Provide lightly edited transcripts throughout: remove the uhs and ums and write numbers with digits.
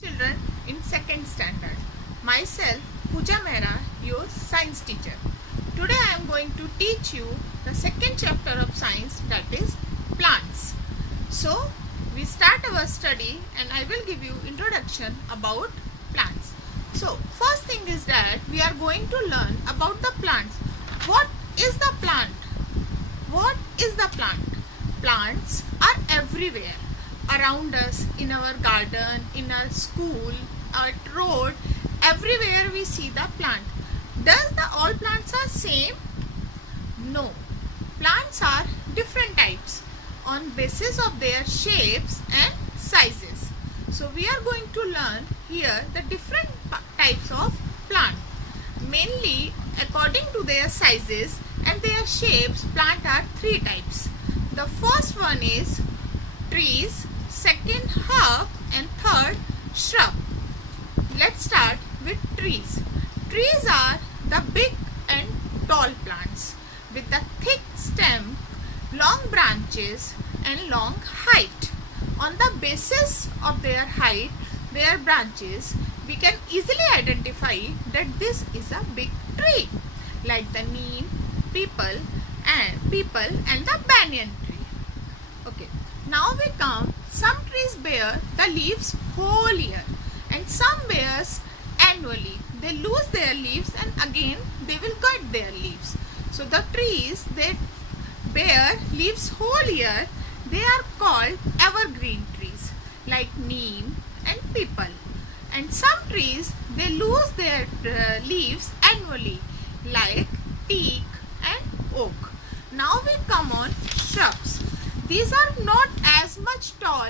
Children in second standard. Myself, Pooja Mehra, your science teacher. Today I am going to teach you the second chapter of science, that is plants. So we start our study and I will give you introduction about plants. So first thing is that we are going to learn about the plants. What is the plant? What is the plant? Plants are everywhere around us, in our garden, in our school, at road, everywhere we see the plant. Does the all plants are same? No. Plants are different types on basis of their shapes and sizes. So we are going to learn here the different types of plant. Mainly according to their sizes and their shapes, plant are three types. The first one is trees, second herb, and third shrub. Let's start with trees. Trees are the big and tall plants with the thick stem, long branches and long height. On the basis of their height, their branches, we can easily identify that this is a big tree, like the neem, people and the banyan tree. Okay, now we come. Some trees bear the leaves whole year and some bears annually. They lose their leaves and again they will cut their leaves. So the trees that bear leaves whole year, they are called evergreen trees like neem and people. And some trees, they lose their leaves annually like teak and oak. Now we come on shrubs. These are not as much tall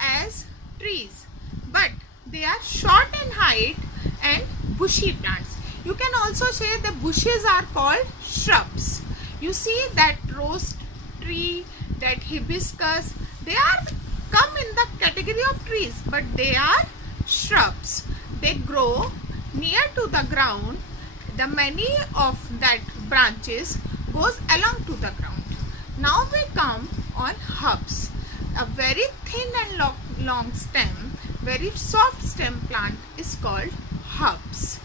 as trees, but they are short in height and bushy plants. You can also say the bushes are called shrubs. You see that rose tree, that hibiscus, they are come in the category of trees, but they are shrubs. They grow near to the ground. The many of that branches goes along to the ground. Now we come on herbs. A very thin and long stem, very soft stem plant is called herbs.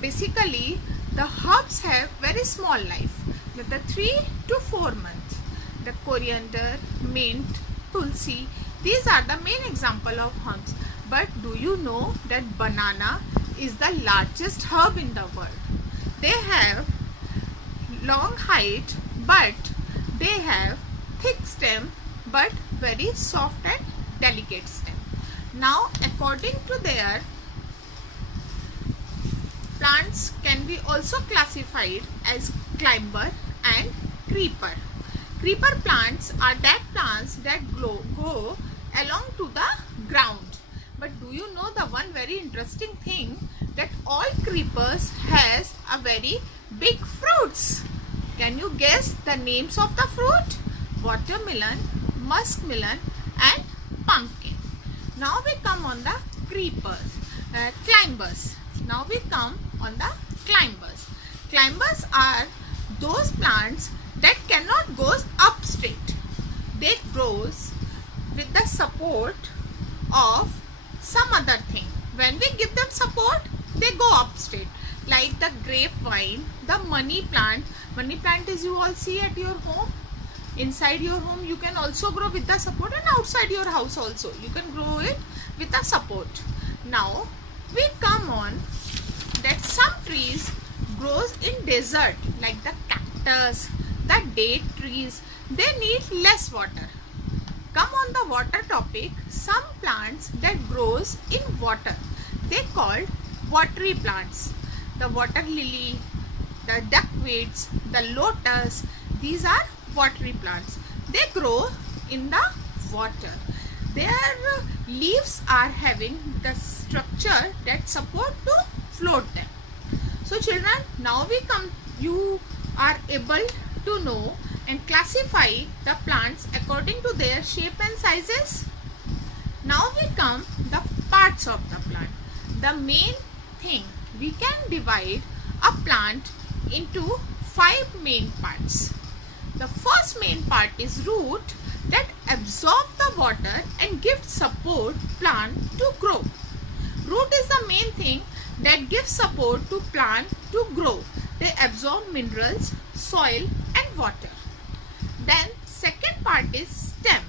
Basically, the herbs have very small life, with the 3 to 4 months. The coriander, mint, tulsi, these are the main example of herbs. But do you know that banana is the largest herb in the world? They have long height, but they have thick stem but very soft and delicate stem. Now according to their plants can be also classified as climber and creeper. Creeper plants are that plants that go along to the ground. But do you know the one very interesting thing, that all creepers has a very big fruits? Can you guess the names of the fruit? Watermelon, muskmelon and pumpkin. Now we come on the climbers. Now we come on the climbers. Climbers are those plants that cannot go up straight. They grows with the support of some other thing. When we give them support, they go up straight. Like the grapevine, the money plant. Money plant is you all see at your home. Inside your home you can also grow with the support, and outside your house also you can grow it with the support. Now we come on that some trees grows in desert like the cactus, the date trees. They need less water. Come on the water topic. Some plants that grows in water, they called watery plants. The water lily, the duckweeds, the lotus, these are watery plants. They grow in the water. Their leaves are having the structure that support to float them. So children, now we come, you are able to know and classify the plants according to their shape and sizes. Now we come the parts of the plant. The main thing, we can divide a plant into 5 main parts. The first main part is root that absorb the water and give support plant to grow. something that gives support to plant to grow. They absorb minerals, soil and water. Then second part is stem.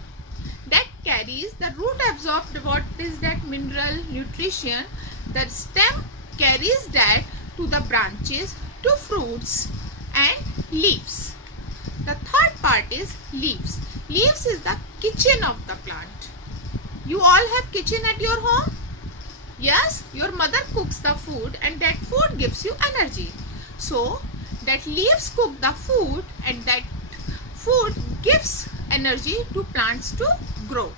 That carries the root absorbed what is that mineral nutrition. The stem carries that to the branches, to fruits and leaves. The third part is leaves. Leaves is the kitchen of the plant. You all have kitchen at your home? Yes, your mother cooks the food and that food gives you energy. So that leaves cook the food and that food gives energy to plants to grow.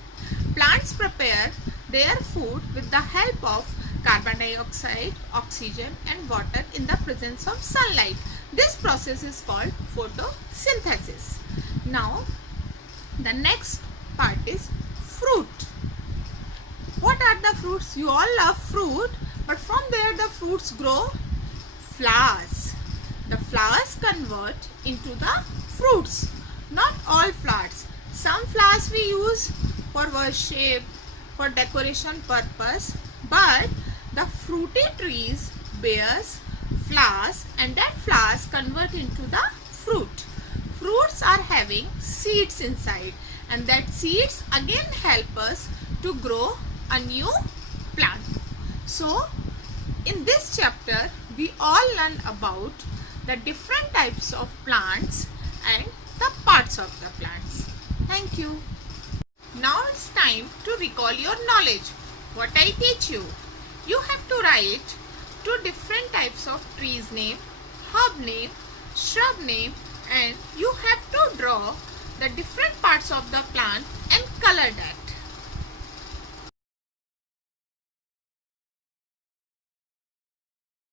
Plants prepare their food with the help of carbon dioxide, oxygen and water in the presence of sunlight. This process is called photosynthesis. Now the next part is fruit. What are the fruits? You all love fruit, but from there the fruits grow flowers. The flowers convert into the fruits. Not all flowers. Some flowers we use for worship, for decoration purpose, but the fruity trees bears flowers and that flowers convert into the fruit. Fruits are having seeds inside and that seeds again help us to grow a new plant. So in this chapter we all learn about the different types of plants and the parts of the plants. Thank you. Now it's time to recall your knowledge. What I teach you. You have to write 2 different types of trees name, herb name, shrub name and you have to draw the different parts of the plant and color that.